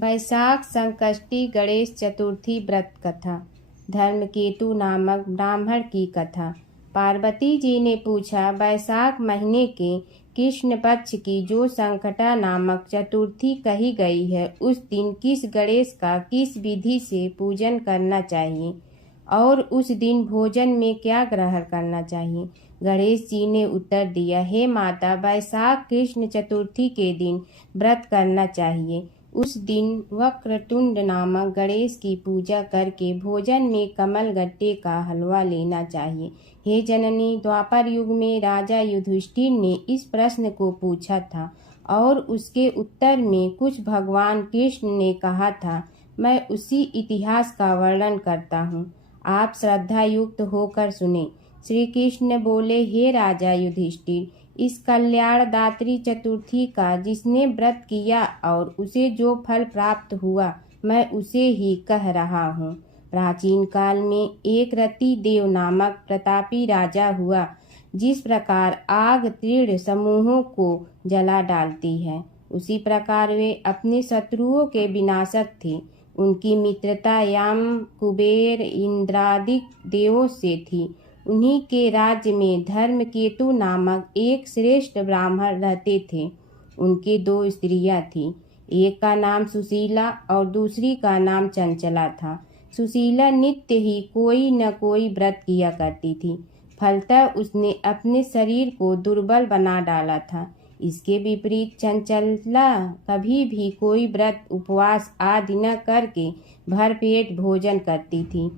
वैशाख संकष्टी गणेश चतुर्थी व्रत कथा। धर्मकेतु नामक ब्राह्मण की कथा। पार्वती जी ने पूछा, वैशाख महीने के कृष्ण पक्ष की जो संकटा नामक चतुर्थी कही गई है, उस दिन किस गणेश का किस विधि से पूजन करना चाहिए और उस दिन भोजन में क्या ग्रहण करना चाहिए। गणेश जी ने उत्तर दिया, हे माता, वैशाख कृष्ण चतुर्थी के दिन व्रत करना चाहिए। उस दिन वक्रतुंड नामक गणेश की पूजा करके भोजन में कमल गट्टे का हलवा लेना चाहिए। हे जननी, द्वापर युग में राजा युधिष्ठिर ने इस प्रश्न को पूछा था और उसके उत्तर में कुछ भगवान कृष्ण ने कहा था। मैं उसी इतिहास का वर्णन करता हूँ, आप श्रद्धा युक्त होकर सुने। श्री कृष्ण बोले, हे राजा युधिष्ठिर, इस कल्याणदात्री चतुर्थी का जिसने व्रत किया और उसे जो फल प्राप्त हुआ, मैं उसे ही कह रहा हूँ। प्राचीन काल में एक रति देव नामक प्रतापी राजा हुआ। जिस प्रकार आग तीव्र समूहों को जला डालती है, उसी प्रकार वे अपने शत्रुओं के विनाशक थे। उनकी मित्रता यम, कुबेर, इंद्रादि देवों से थी। उन्हीं के राज्य में धर्मकेतु नामक एक श्रेष्ठ ब्राह्मण रहते थे। उनके दो स्त्रियां थीं, एक का नाम सुशीला और दूसरी का नाम चंचला था। सुशीला नित्य ही कोई न कोई व्रत किया करती थी, फलतः उसने अपने शरीर को दुर्बल बना डाला था। इसके विपरीत चंचला कभी भी कोई व्रत उपवास आदि न करके भरपेट भोजन करती थी।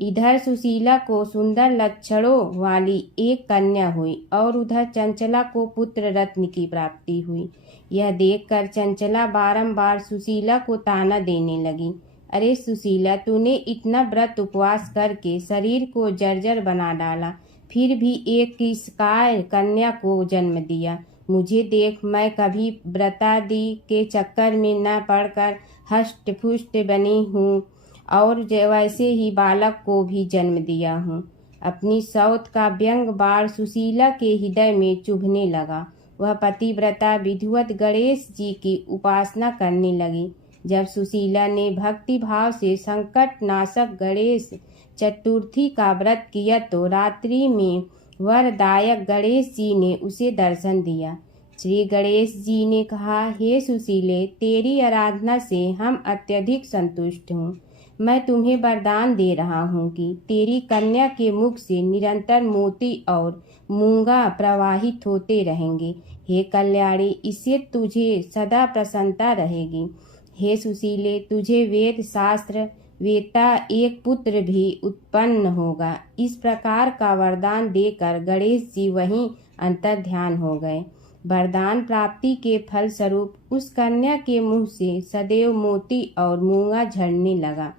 इधर सुशीला को सुंदर लक्षणों वाली एक कन्या हुई और उधर चंचला को पुत्र रत्न की प्राप्ति हुई। यह देखकर चंचला बारंबार सुशीला को ताना देने लगी, अरे सुशीला, तूने इतना व्रत उपवास करके शरीर को जर्जर बना डाला, फिर भी एक किसकाय कन्या को जन्म दिया। मुझे देख, मैं कभी व्रतादि के चक्कर में न पड़कर हष्ट पुष्ट बनी हूँ और वैसे ही बालक को भी जन्म दिया हूँ। अपनी सौत का व्यंग बाण सुशीला के हृदय में चुभने लगा। वह पतिव्रता विधिवत गणेश जी की उपासना करने लगी। जब सुशीला ने भक्ति भाव से संकट नाशक गणेश चतुर्थी का व्रत किया तो रात्रि में वरदायक गणेश जी ने उसे दर्शन दिया। श्री गणेश जी ने कहा, हे सुशीले, तेरी आराधना से हम अत्यधिक संतुष्ट हूँ। मैं तुम्हें वरदान दे रहा हूँ कि तेरी कन्या के मुख से निरंतर मोती और मूंगा प्रवाहित होते रहेंगे। हे कल्याणी, इससे तुझे सदा प्रसन्नता रहेगी। हे सुशीले, तुझे वेद शास्त्र वेता एक पुत्र भी उत्पन्न होगा। इस प्रकार का वरदान देकर गणेश जी वहीं अंतर ध्यान हो गए। वरदान प्राप्ति के फल स्वरूप उस कन्या के मुंह से सदैव मोती और मूंगा झड़ने लगा।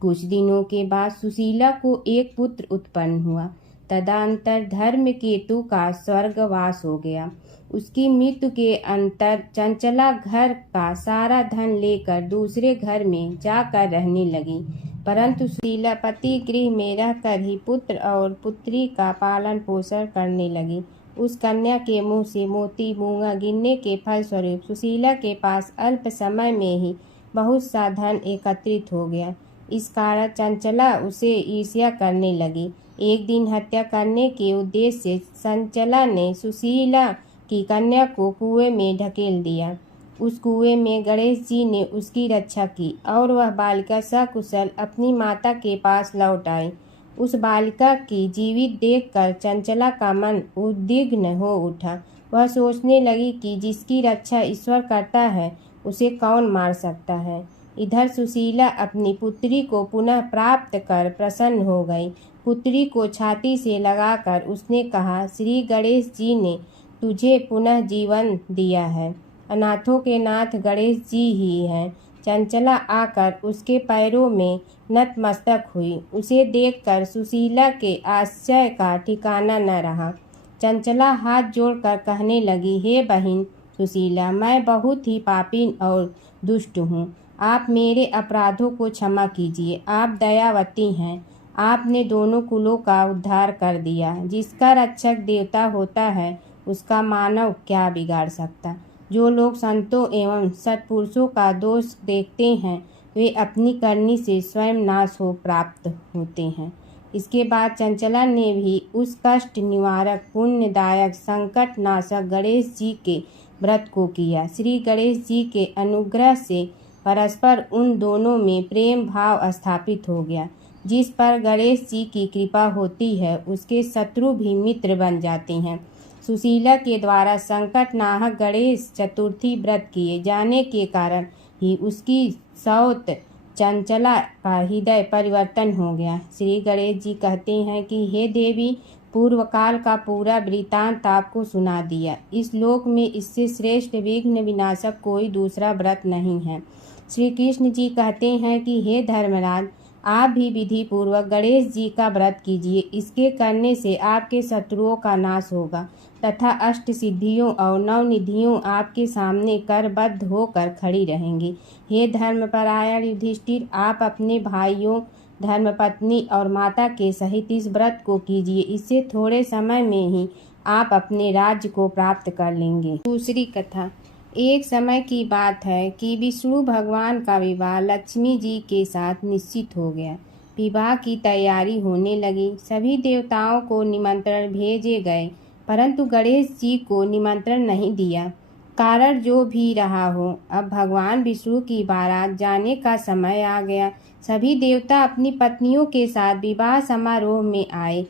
कुछ दिनों के बाद सुशीला को एक पुत्र उत्पन्न हुआ। तदंतर धर्मकेतु का स्वर्गवास हो गया। उसकी मृत्यु के अंतर चंचला घर का सारा धन लेकर दूसरे घर में जाकर रहने लगी, परंतु सुशीला पति गृह में रहकर ही पुत्र और पुत्री का पालन पोषण करने लगी। उस कन्या के मुंह से मोती मूंगा गिरने के फलस्वरूप सुशीला के पास अल्प समय में ही बहुत सा धन एकत्रित हो गया। इस कारण चंचला उसे ईर्ष्या करने लगी। एक दिन हत्या करने के उद्देश्य से चंचला ने सुशीला की कन्या को कुएं में ढकेल दिया। उस कुएं में गणेश जी ने उसकी रक्षा की और वह बालिका सकुशल अपनी माता के पास लौट आई। उस बालिका की जीवित देखकर चंचला का मन उद्विग्न हो उठा। वह सोचने लगी कि जिसकी रक्षा ईश्वर करता है, उसे कौन मार सकता है। इधर सुशीला अपनी पुत्री को पुनः प्राप्त कर प्रसन्न हो गई। पुत्री को छाती से लगाकर उसने कहा, श्री गणेश जी ने तुझे पुनः जीवन दिया है। अनाथों के नाथ गणेश जी ही हैं। चंचला आकर उसके पैरों में नतमस्तक हुई। उसे देखकर सुशीला के आश्चर्य का ठिकाना न रहा। चंचला हाथ जोड़कर कहने लगी, हे बहन सुशीला, मैं बहुत ही पापीन और दुष्ट हूँ। आप मेरे अपराधों को क्षमा कीजिए। आप दयावती हैं। आपने दोनों कुलों का उद्धार कर दिया। जिसका रक्षक देवता होता है, उसका मानव क्या बिगाड़ सकता। जो लोग संतों एवं सत्पुरुषों का दोष देखते हैं वे अपनी करनी से स्वयं नाश हो प्राप्त होते हैं। इसके बाद चंचला ने भी उस कष्ट निवारक पुण्यदायक संकट नाशक गणेश जी के व्रत को किया। श्री गणेश जी के अनुग्रह से परस्पर उन दोनों में प्रेम भाव स्थापित हो गया। जिस पर गणेश जी की कृपा होती है उसके शत्रु भी मित्र बन जाते हैं। सुशीला के द्वारा संकट नाहक गणेश चतुर्थी व्रत किए जाने के कारण ही उसकी सौत चंचला का हृदय परिवर्तन हो गया। श्री गणेश जी कहते हैं कि हे देवी, पूर्व काल का पूरा वृतांत आपको सुना दिया। इस लोक में इससे श्रेष्ठ विघ्न विनाशक कोई दूसरा व्रत नहीं है। श्री कृष्ण जी कहते हैं कि हे धर्मराज, आप भी विधि पूर्वक गणेश जी का व्रत कीजिए। इसके करने से आपके शत्रुओं का नाश होगा तथा अष्ट सिद्धियों और नवनिधियों आपके सामने करबद्ध होकर खड़ी रहेंगी। हे धर्मपरायण युधिष्ठिर, आप अपने भाइयों, धर्मपत्नी और माता के सहित इस व्रत को कीजिए। इससे थोड़े समय में ही आप अपने राज्य को प्राप्त कर लेंगे। दूसरी कथा। एक समय की बात है कि विष्णु भगवान का विवाह लक्ष्मी जी के साथ निश्चित हो गया। विवाह की तैयारी होने लगी। सभी देवताओं को निमंत्रण भेजे गए, परंतु गणेश जी को निमंत्रण नहीं दिया। कारण जो भी रहा हो, अब भगवान विष्णु की बारात जाने का समय आ गया। सभी देवता अपनी पत्नियों के साथ विवाह समारोह में आए।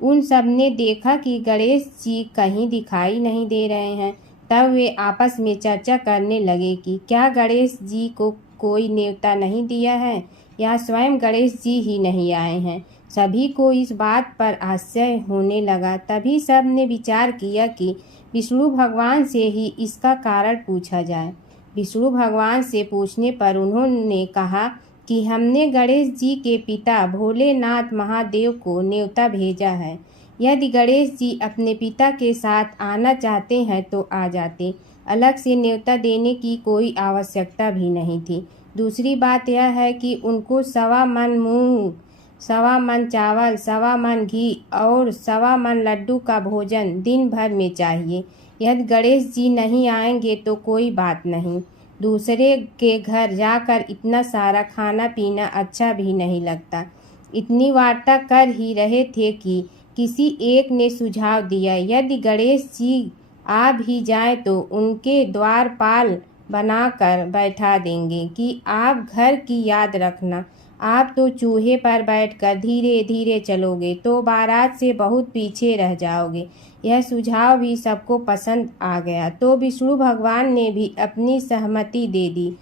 उन सब ने देखा कि गणेश जी कहीं दिखाई नहीं दे रहे हैं। तब वे आपस में चर्चा करने लगे कि क्या गणेश जी को कोई न्योता नहीं दिया है या स्वयं गणेश जी ही नहीं आए हैं। सभी को इस बात पर आश्चर्य होने लगा। तभी सब ने विचार किया कि विष्णु भगवान से ही इसका कारण पूछा जाए। विष्णु भगवान से पूछने पर उन्होंने कहा कि हमने गणेश जी के पिता भोलेनाथ महादेव को न्योता भेजा है। यदि गणेश जी अपने पिता के साथ आना चाहते हैं तो आ जाते। अलग से न्योता देने की कोई आवश्यकता भी नहीं थी। दूसरी बात यह है कि उनको 1.25 मन मूंग, 1.25 मन चावल, 1.25 मन घी और 1.25 मन लड्डू का भोजन दिन भर में चाहिए। यदि गणेश जी नहीं आएंगे तो कोई बात नहीं। दूसरे के घर जाकर इतना सारा खाना पीना अच्छा भी नहीं लगता। इतनी वार्ता कर ही रहे थे कि किसी एक ने सुझाव दिया, यदि गणेश जी आ भी जाएं तो उनके द्वारपाल बनाकर बैठा देंगे कि आप घर की याद रखना। आप तो चूहे पर बैठकर धीरे धीरे चलोगे तो बारात से बहुत पीछे रह जाओगे। यह सुझाव भी सबको पसंद आ गया तो विष्णु भगवान ने भी अपनी सहमति दे दी।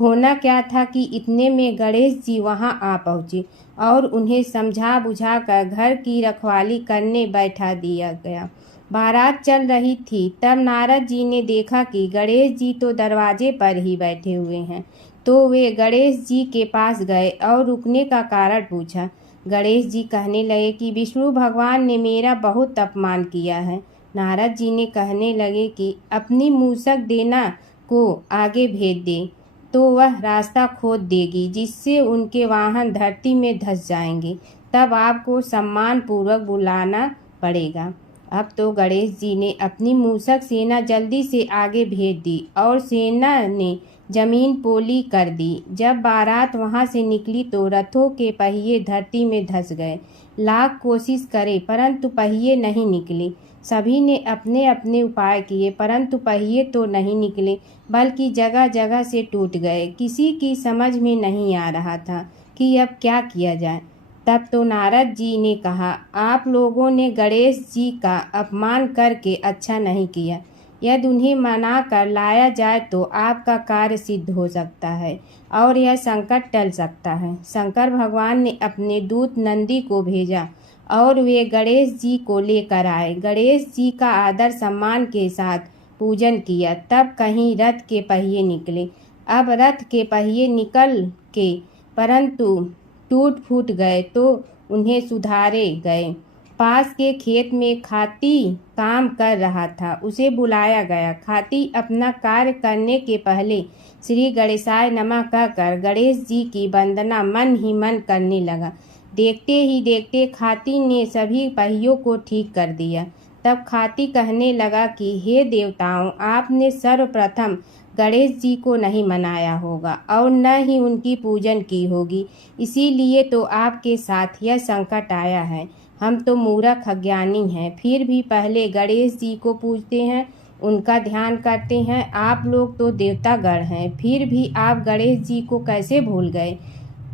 होना क्या था कि इतने में गणेश जी वहां आ पहुँचे और उन्हें समझा बुझाकर घर की रखवाली करने बैठा दिया गया। बारात चल रही थी, तब नारद जी ने देखा कि गणेश जी तो दरवाजे पर ही बैठे हुए हैं। तो वे गणेश जी के पास गए और रुकने का कारण पूछा। गणेश जी कहने लगे कि विष्णु भगवान ने मेरा बहुत अपमान किया है। नारद जी ने कहने लगे कि अपनी मूसक देना को आगे भेज दे तो वह रास्ता खोद देगी, जिससे उनके वाहन धरती में धंस जाएंगे। तब आपको सम्मान पूर्वक बुलाना पड़ेगा। अब तो गणेश जी ने अपनी मूसक सेना जल्दी से आगे भेज दी और सेना ने जमीन पोली कर दी। जब बारात वहां से निकली तो रथों के पहिए धरती में धंस गए। लाख कोशिश करे परंतु पहिए नहीं निकले। सभी ने अपने अपने उपाय किए परंतु पहिए तो नहीं निकले, बल्कि जगह जगह से टूट गए। किसी की समझ में नहीं आ रहा था कि अब क्या किया जाए। तब तो नारद जी ने कहा, आप लोगों ने गणेश जी का अपमान करके अच्छा नहीं किया। यदि उन्हें मना कर लाया जाए तो आपका कार्य सिद्ध हो सकता है और यह संकट टल सकता है। शंकर भगवान ने अपने दूत नंदी को भेजा और वे गणेश जी को लेकर आए। गणेश जी का आदर सम्मान के साथ पूजन किया। तब कहीं रथ के पहिए निकले। अब रथ के पहिए निकल के परंतु टूट फूट गए तो उन्हें सुधारे गए। पास के खेत में खाती काम कर रहा था, उसे बुलाया गया। खाती अपना कार्य करने के पहले श्री गणेशाय नमः कहकर गणेश जी की वंदना मन ही मन करने लगा। देखते ही देखते खाती ने सभी पहियों को ठीक कर दिया। तब खाती कहने लगा कि हे देवताओं, आपने सर्वप्रथम गणेश जी को नहीं मनाया होगा और न ही उनकी पूजन की होगी, इसीलिए तो आपके साथ यह संकट आया है। हम तो मूर्ख अज्ञानी हैं, फिर भी पहले गणेश जी को पूजते हैं, उनका ध्यान करते हैं। आप लोग तो देवतागण हैं, फिर भी आप गणेश जी को कैसे भूल गए?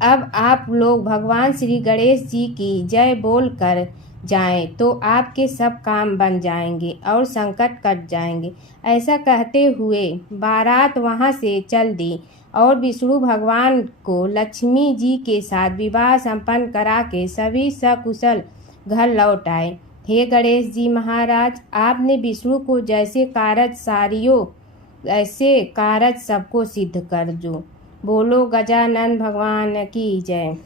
अब आप लोग भगवान श्री गणेश जी की जय बोल कर जाएं तो आपके सब काम बन जाएंगे और संकट कट जाएंगे। ऐसा कहते हुए बारात वहां से चल दी और विष्णु भगवान को लक्ष्मी जी के साथ विवाह संपन्न करा के सभी सकुशल घर लौट आए। हे गणेश जी महाराज, आपने विष्णु को जैसे कारज सारियो ऐसे कारज सबको सिद्ध कर जो। बोलो गजानन भगवान की जय।